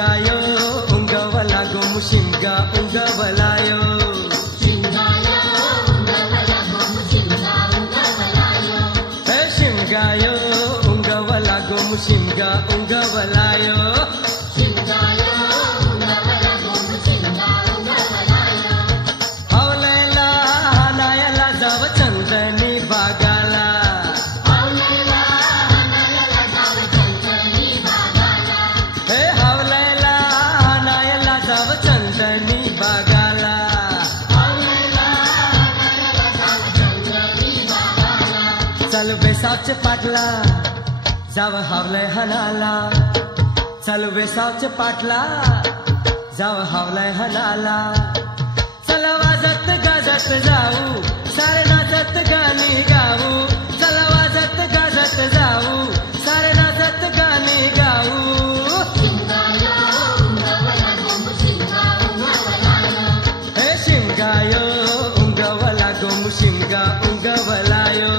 Shimgayo ungawala go mushimga ungawalayo. Shimgayo ungawala go mushimga ungawalayo. Hey Shimgayo ungawala go mushimga ungawalayo. Shimgayo ungawala go mushimga ungawalayo. Hawlaila hanayala zav chandani bagala. Hawlaila hanayala zav chandani bagala. Hey hawlaila hanayala zav chandani bagala. Hawlaila hanayala zav chandani bagala. चल वेसावचे पाटला जाव हावलय हनाला. चल वेसावचे पाटला जाव हावलय हनाला. चल वाजत गाजत जाऊ सारे नाचत गाणी गाऊ. चल वाजत गाजत जाऊ सारे नाचत गाणी गाऊ. Shimgayo ungawala go mushimga ungawalayo. हे शिमगायो उंगवला गो मुशिमगा उंगवलायो.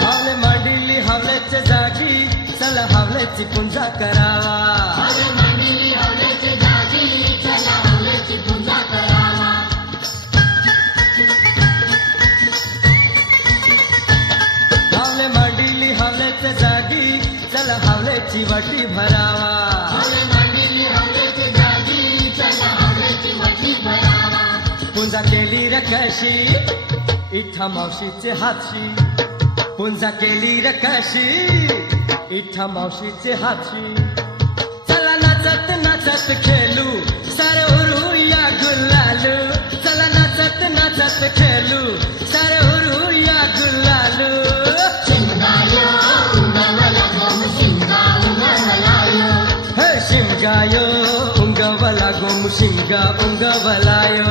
हावले मांडिली हावल्याच्या जागी चला हावल्याची पूजा करावा. हवले मांडली हवल्याची जागी चला हवल्याची पूजा करावा. हावले मांडिली हावल्याच्या जागी चला हावल्याची वाटी भरावा. हवले मांडली हवल्याची जागी चला हवल्याची वाटी भरावा. पूजा केली रे कशी इठा मावशीचे हातशी. पूजा केली रे कशी इठा मावशीचे हातशी. चला नाचत नाचत खेळू सारे उरूया गुलालू. चला नाचत नाचत खेळू सारे उरूया गुलालू. शिमगायो ungawala go mushimga ungawalayo. हे शिमगायो उंगवला गो मुशिमगा उंगवलायो.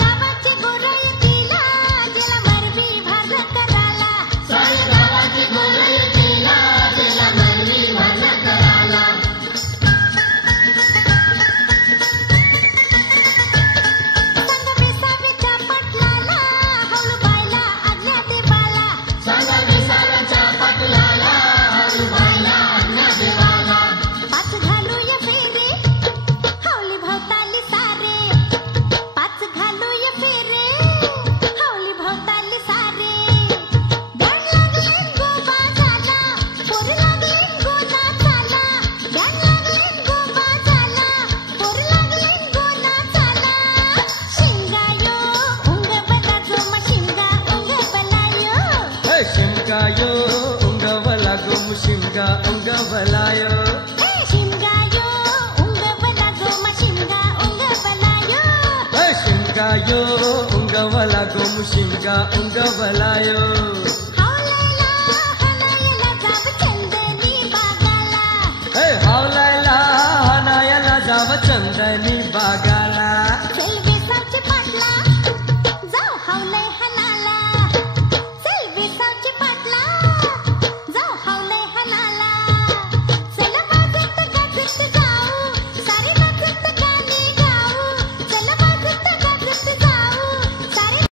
गावाची गोरळ तिला जिला मरबी भार कराला. सारे गावाची गोरळ तिला तिला मरवी भरला कराला. संग वेसाव्याच्या पाटलाला हळू बायला आज्ञा देवाला. सांगा विसाव्याच्या पाटलाला हळू बायला आज्ञा देवाला. पाच घालूया फेरे हवली भवताली सारे. पाच घालूया फेरे हवली भवताली सारे. बँड लागलीन गो बाजाला पोर लागलीन गो नाचाला. बँड लागलीन गो बाजाला पोर लागलीन गो नाचाला. शिमगायो उंगवला गो मशिमगा उंगवलायो. हे शिमगायो उंगवला गो मुशिमगा उंगवलायो. हे शिमगायो उंगवला गो मशिमगा उंगवलायो. हे शिमगायो उंगवला गो मुशिमगा उंगवलायो.